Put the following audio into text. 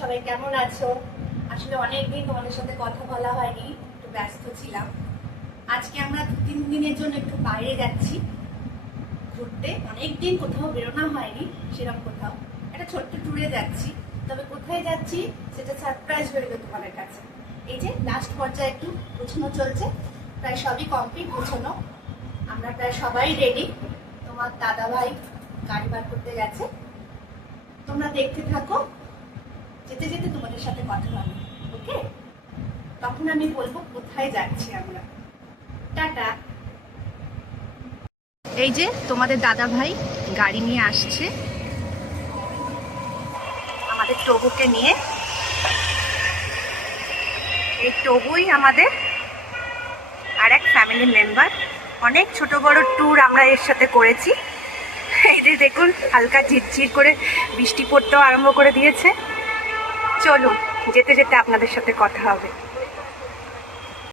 সবাই কেমন আছো? আসলে অনেকদিন তোমাদের সাথে কথা বলা হয়নি, একটু ব্যস্ত ছিলাম। আজকে আমরা 2-3 দিনের জন্য একটু বাইরে যাচ্ছি ঘুরতে। অনেকদিন কোথাও বেরোনো হয়নি, সেরকম কোথাও একটা ছোট্ট ট্যুরে যাচ্ছি। তবে কোথায় যাচ্ছি সেটা সারপ্রাইজ বেরোবে তোমাদের কাছে। এই যে লাস্ট পর্যায়ে একটু গোছানো চলছে, প্রায় সবই কমপ্লিট গোছানো। আমরা প্রায় সবাই রেডি। তোমার দাদা ভাই গাড়ি বার করতে গেছে, তোমরা দেখতে থাকো। যেতে যেতে তোমাদের সাথে কথা হবে, ওকে? তখন আমি বলবো কোথায় যাচ্ছি আমরা। টাটা। এই যে তোমাদের দাদা ভাই গাড়ি নিয়ে আসছে আমাদের টবুকে নিয়ে। এই টবুই আমাদের আর এক ফ্যামিলি মেম্বার। অনেক ছোট বড় ট্যুর আমরা এর সাথে করেছি। এই যে দেখুন, হালকা ঝিরঝির করে বৃষ্টি পড়তেও আরম্ভ করে দিয়েছে। চলুন, যেতে যেতে আপনাদের সাথে কথা হবে।